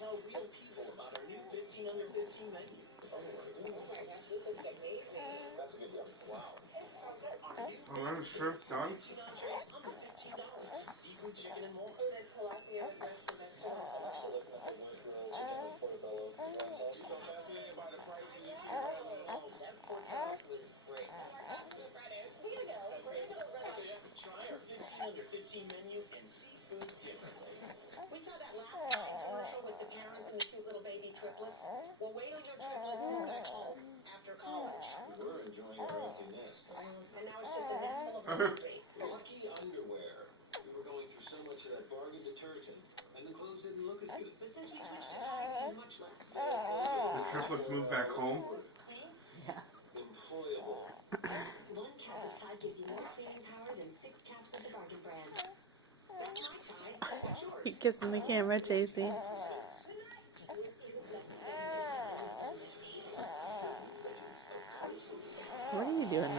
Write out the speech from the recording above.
tell real people about our new 15 under 15 menu. Oh my gosh, this looks amazing. That's a good one. Wow. Oh, that is shrimp done? 15 entrees under $15. Seafood, chicken, and more. Oh, that's tilapia with roasted vegetables. I'm also looking at the Winfield chicken with portobello and red sauce. You so fascinated by the prices you see around the mall? That pork chop was great. Oh my gosh, Good Friday. We're gonna go. We're gonna go Red Lobster. Try our 15 under 15 menu and seafood differently. We saw that last night commercial with the parents and the cute little baby triplets. Well, wait till your triplets come back home after college. We're enjoying our empty nest. And now it's just a nest full of laundry. Lucky underwear. We were going through so much of that bargain detergent, and the clothes didn't look as good. But since we switched to Tide, much less. The triplets moved back home. Clean? Employable. One cap of Tide gives you more cleaning power than 6 caps of the bargain brand. That's my Tide. What's yours? Keep kissing the camera, JC. What are you doing